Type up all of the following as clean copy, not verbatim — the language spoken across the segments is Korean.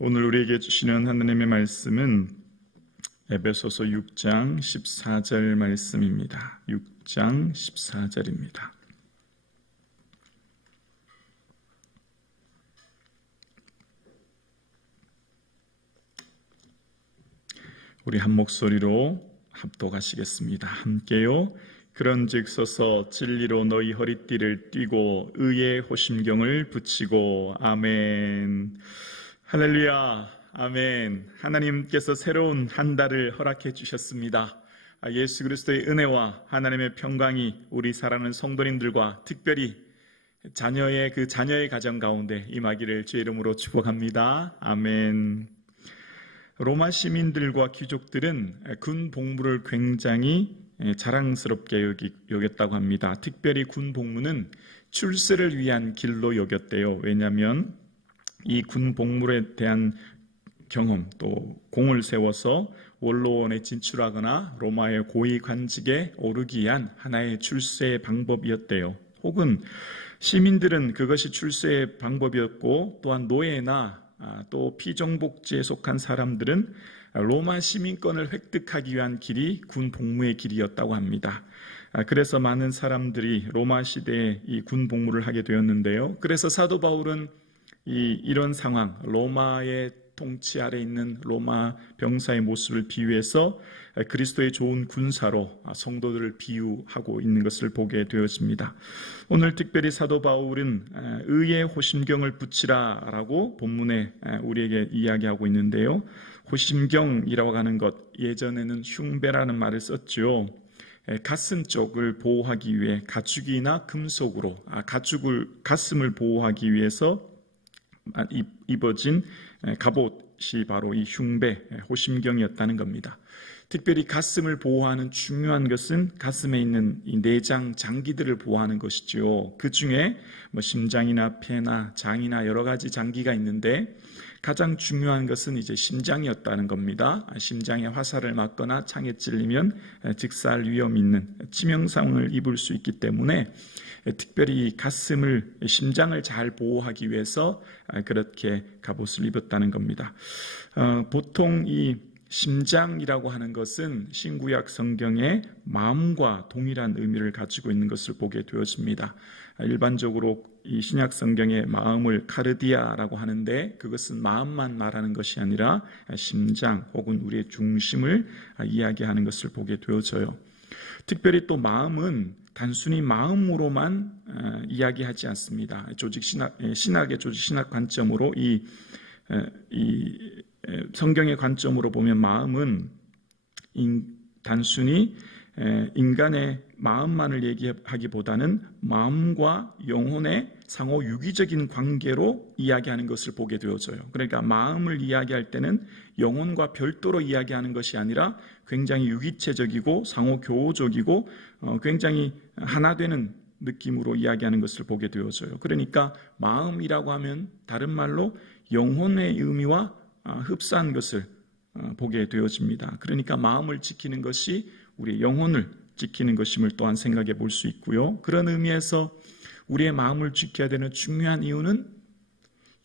오늘 우리에게 주시는 하나님의 말씀은 에베소서 6장 14절 말씀입니다. 6장 14절입니다. 우리 한 목소리로 합독하시겠습니다. 함께요. 그런즉 서서 진리로 너희 허리띠를 띠고 의의 호심경을 붙이고. 아멘. 할렐루야. 아멘. 하나님께서 새로운 한 달을 허락해 주셨습니다. 예수 그리스도의 은혜와 하나님의 평강이 우리 사랑하는 성도님들과 특별히 자녀의 가정 가운데 임하기를 주의 이름으로 축복합니다. 아멘. 로마 시민들과 귀족들은 군 복무를 굉장히 자랑스럽게 여겼다고 합니다. 특별히 군 복무는 출세를 위한 길로 여겼대요. 왜냐하면 이 군 복무에 대한 경험, 또 공을 세워서 원로원에 진출하거나 로마의 고위 관직에 오르기 위한 하나의 출세의 방법이었대요. 혹은 시민들은 그것이 출세의 방법이었고, 또한 노예나 또 피정복지에 속한 사람들은 로마 시민권을 획득하기 위한 길이 군 복무의 길이었다고 합니다. 그래서 많은 사람들이 로마 시대에 이 군 복무를 하게 되었는데요. 그래서 사도 바울은 이런 상황, 로마의 통치 아래 있는 로마 병사의 모습을 비유해서 그리스도의 좋은 군사로 성도들을 비유하고 있는 것을 보게 되었습니다. 오늘 특별히 사도 바울은 의의 호심경을 붙이라라고 본문에 우리에게 이야기하고 있는데요. 호심경이라고 하는 것, 예전에는 흉배라는 말을 썼죠. 가슴 쪽을 보호하기 위해 가축이나 금속으로 가슴을 보호하기 위해서 입어진 갑옷이 바로 이 흉배, 호심경이었다는 겁니다. 특별히 가슴을 보호하는 중요한 것은 가슴에 있는 이 내장, 장기들을 보호하는 것이죠. 그 중에 심장이나 폐나 장이나 여러 가지 장기가 있는데 가장 중요한 것은 이제 심장이었다는 겁니다. 심장에 화살을 맞거나 창에 찔리면 즉사할 위험이 있는 치명상을 입을 수 있기 때문에 특별히 심장을 잘 보호하기 위해서 그렇게 갑옷을 입었다는 겁니다. 보통 이 심장이라고 하는 것은 신구약 성경에 마음과 동일한 의미를 가지고 있는 것을 보게 되어집니다. 일반적으로 이 신약 성경의 마음을 카르디아라고 하는데 그것은 마음만 말하는 것이 아니라 심장 혹은 우리의 중심을 이야기하는 것을 보게 되어져요. 특별히 또 마음은 단순히 마음으로만 이야기하지 않습니다. 신학의 조직 신학 관점으로 이 성경의 관점으로 보면 마음은 단순히 인간의 마음만을 얘기하기보다는 마음과 영혼의 상호 유기적인 관계로 이야기하는 것을 보게 되어져요. 그러니까 마음을 이야기할 때는 영혼과 별도로 이야기하는 것이 아니라 굉장히 유기체적이고 상호 교우적이고 굉장히 하나 되는 느낌으로 이야기하는 것을 보게 되어져요. 그러니까 마음이라고 하면 다른 말로 영혼의 의미와 흡사한 것을 보게 되어집니다. 그러니까 마음을 지키는 것이 우리의 영혼을 지키는 것임을 또한 생각해 볼 수 있고요. 그런 의미에서 우리의 마음을 지켜야 되는 중요한 이유는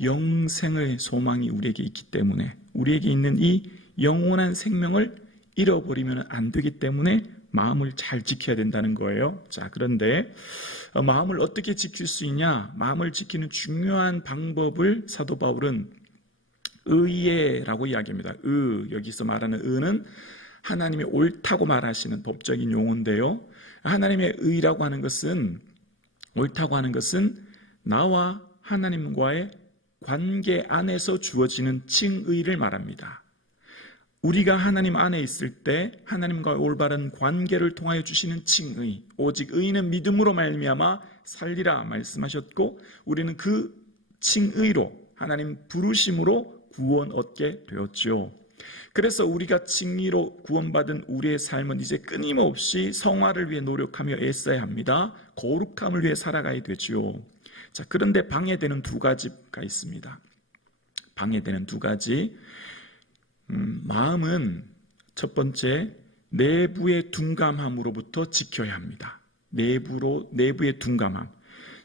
영생의 소망이 우리에게 있기 때문에, 우리에게 있는 이 영원한 생명을 잃어버리면 안 되기 때문에 마음을 잘 지켜야 된다는 거예요. 자, 그런데 마음을 어떻게 지킬 수 있냐? 마음을 지키는 중요한 방법을 사도 바울은 의예라고 이야기합니다. 여기서 말하는 의는 하나님의 옳다고 말하시는 법적인 용어인데요. 하나님의 의라고 하는 것은, 옳다고 하는 것은 나와 하나님과의 관계 안에서 주어지는 칭의를 말합니다. 우리가 하나님 안에 있을 때 하나님과의 올바른 관계를 통하여 주시는 칭의, 오직 의인은 믿음으로 말미암아 살리라 말씀하셨고, 우리는 그 칭의로 하나님 부르심으로 구원 얻게 되었죠. 그래서 우리가 칭의로 구원받은 우리의 삶은 이제 끊임없이 성화를 위해 노력하며 애써야 합니다. 거룩함을 위해 살아가야 되죠. 자, 그런데 방해되는 두 가지가 있습니다. 방해되는 두 가지. 마음은 첫 번째, 내부의 둔감함으로부터 지켜야 합니다. 내부의 둔감함.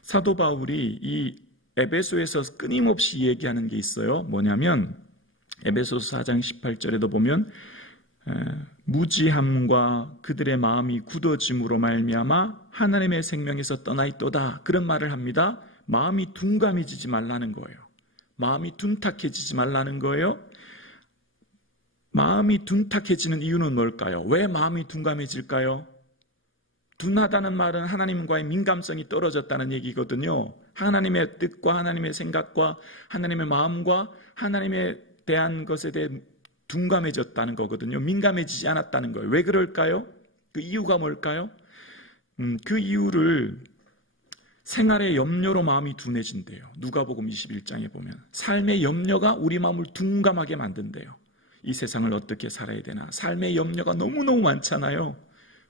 사도 바울이 이 에베소에서 끊임없이 얘기하는 게 있어요. 뭐냐면 에베소서 4장 18절에도 보면 무지함과 그들의 마음이 굳어짐으로 말미암아 하나님의 생명에서 떠나 있도다, 그런 말을 합니다. 마음이 둔감해지지 말라는 거예요. 마음이 둔탁해지지 말라는 거예요. 마음이 둔탁해지는 이유는 뭘까요? 왜 마음이 둔감해질까요? 둔하다는 말은 하나님과의 민감성이 떨어졌다는 얘기거든요. 하나님의 뜻과 하나님의 생각과 하나님의 마음과 하나님에 대한 것에 대해 둔감해졌다는 거거든요. 민감해지지 않았다는 거예요. 왜 그럴까요? 그 이유가 뭘까요? 그 이유를 생활의 염려로 마음이 둔해진대요. 누가복음 21장에 보면 삶의 염려가 우리 마음을 둔감하게 만든대요. 이 세상을 어떻게 살아야 되나, 삶의 염려가 너무너무 많잖아요.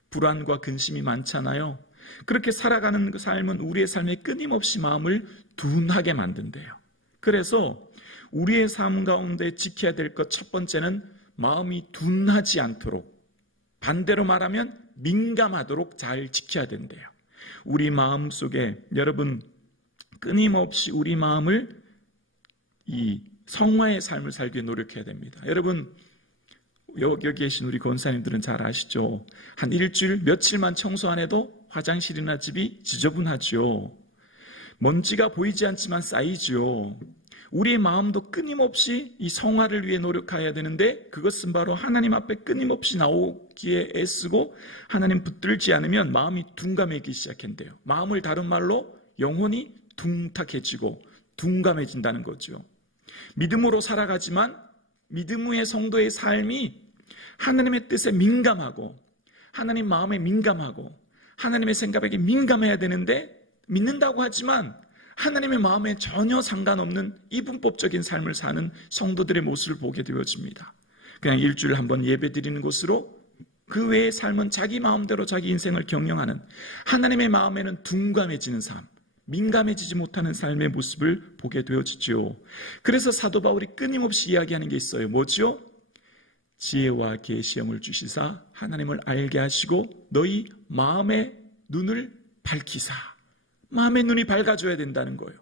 불안과 근심이 많잖아요. 그렇게 살아가는 그 삶은 우리의 삶에 끊임없이 마음을 둔하게 만든대요. 그래서 우리의 삶 가운데 지켜야 될 것 첫 번째는 마음이 둔하지 않도록, 반대로 말하면 민감하도록 잘 지켜야 된대요. 우리 마음 속에 여러분 끊임없이 우리 마음을 이 성화의 삶을 살기 위해 노력해야 됩니다. 여러분 여기 계신 우리 권사님들은 잘 아시죠? 한 일주일 며칠만 청소 안 해도 화장실이나 집이 지저분하죠. 먼지가 보이지 않지만 쌓이죠. 우리의 마음도 끊임없이 이 성화를 위해 노력해야 되는데, 그것은 바로 하나님 앞에 끊임없이 나오기에 애쓰고 하나님 붙들지 않으면 마음이 둔감해지기 시작한대요. 마음을 다른 말로 영혼이 둔탁해지고 둔감해진다는 거죠. 믿음으로 살아가지만 믿음의 성도의 삶이 하나님의 뜻에 민감하고 하나님 마음에 민감하고 하나님의 생각에 민감해야 되는데, 믿는다고 하지만 하나님의 마음에 전혀 상관없는 이분법적인 삶을 사는 성도들의 모습을 보게 되어집니다. 그냥 일주일에 한 번 예배 드리는 곳으로 그 외의 삶은 자기 마음대로 자기 인생을 경영하는, 하나님의 마음에는 둔감해지는 삶, 민감해지지 못하는 삶의 모습을 보게 되어지죠. 그래서 사도 바울이 끊임없이 이야기하는 게 있어요. 뭐죠? 지혜와 계시함을 주시사 하나님을 알게 하시고 너희 마음의 눈을 밝히사. 마음의 눈이 밝아져야 된다는 거예요.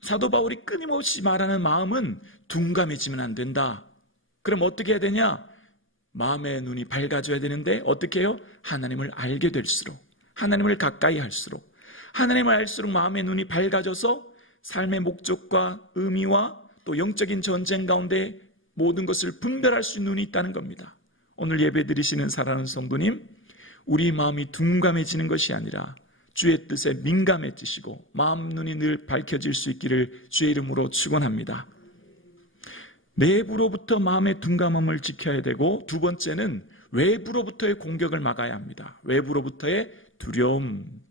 사도 바울이 끊임없이 말하는 마음은 둔감해지면 안 된다. 그럼 어떻게 해야 되냐? 마음의 눈이 밝아져야 되는데 어떻게 해요? 하나님을 알게 될수록, 하나님을 가까이 할수록, 하나님을 알수록 마음의 눈이 밝아져서 삶의 목적과 의미와 또 영적인 전쟁 가운데 모든 것을 분별할 수 있는 눈이 있다는 겁니다. 오늘 예배 드리시는 사랑하는 성도님, 우리 마음이 둔감해지는 것이 아니라 주의 뜻에 민감해지시고 마음 눈이 늘 밝혀질 수 있기를 주의 이름으로 축원합니다. 내부로부터 마음의 둔감함을 지켜야 되고, 두 번째는 외부로부터의 공격을 막아야 합니다. 외부로부터의 두려움,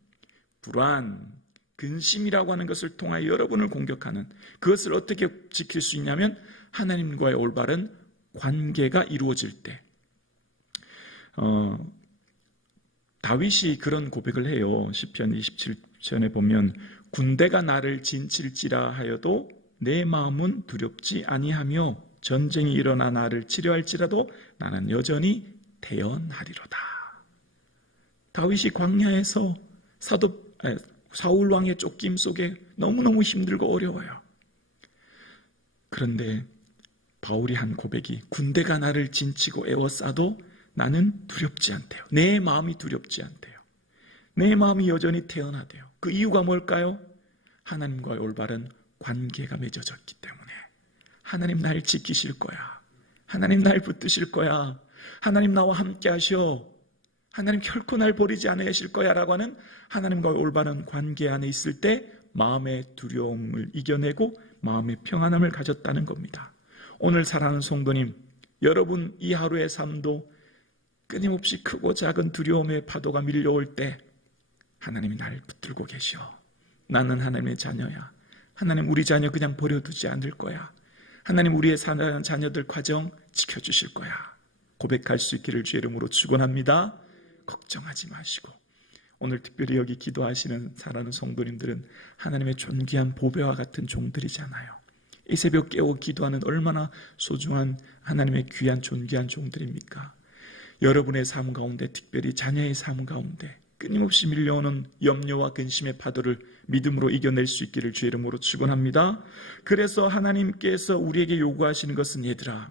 불안, 근심이라고 하는 것을 통하여 여러분을 공격하는, 그것을 어떻게 지킬 수 있냐면 하나님과의 올바른 관계가 이루어질 때. 다윗이 그런 고백을 해요. 시편 27편에 보면 군대가 나를 진칠지라 하여도 내 마음은 두렵지 아니하며 전쟁이 일어나 나를 치려할지라도 나는 여전히 태연하리로다. 다윗이 광야에서 사울 왕의 쫓김 속에 너무너무 힘들고 어려워요. 그런데 바울이 한 고백이, 군대가 나를 진치고 에워싸도 나는 두렵지 않대요. 내 마음이 두렵지 않대요. 내 마음이 여전히 태연하대요. 그 이유가 뭘까요? 하나님과의 올바른 관계가 맺어졌기 때문에. 하나님 날 지키실 거야. 하나님 날 붙드실 거야. 하나님 나와 함께 하셔. 하나님 결코 날 버리지 않으실 거야 라고 하는 하나님과의 올바른 관계 안에 있을 때 마음의 두려움을 이겨내고 마음의 평안함을 가졌다는 겁니다. 오늘 사랑하는 성도님, 여러분 이 하루의 삶도 끊임없이 크고 작은 두려움의 파도가 밀려올 때 하나님이 날 붙들고 계셔. 나는 하나님의 자녀야. 하나님 우리 자녀 그냥 버려두지 않을 거야. 하나님 우리의 사랑하는 자녀들 가정 지켜주실 거야. 고백할 수 있기를 주의 이름으로 축원합니다. 걱정하지 마시고, 오늘 특별히 여기 기도하시는 사랑하는 성도님들은 하나님의 존귀한 보배와 같은 종들이잖아요. 이 새벽 깨워 기도하는 얼마나 소중한 하나님의 귀한 존귀한 종들입니까? 여러분의 삶 가운데, 특별히 자녀의 삶 가운데 끊임없이 밀려오는 염려와 근심의 파도를 믿음으로 이겨낼 수 있기를 주의 이름으로 축원합니다. 그래서 하나님께서 우리에게 요구하시는 것은, 얘들아,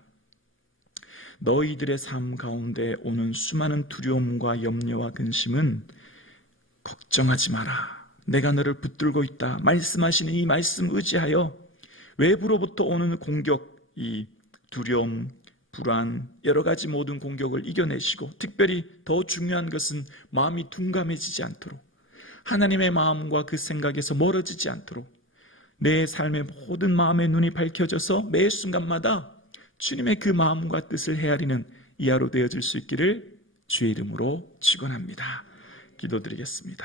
너희들의 삶 가운데 오는 수많은 두려움과 염려와 근심은 걱정하지 마라. 내가 너를 붙들고 있다. 말씀하시는 이 말씀 의지하여 외부로부터 오는 공격, 이 두려움, 불안, 여러 가지 모든 공격을 이겨내시고, 특별히 더 중요한 것은 마음이 둔감해지지 않도록, 하나님의 마음과 그 생각에서 멀어지지 않도록 내 삶의 모든 마음의 눈이 밝혀져서 매 순간마다 주님의 그 마음과 뜻을 헤아리는 이 하루 되어질 수 있기를 주의 이름으로 축원합니다. 기도드리겠습니다.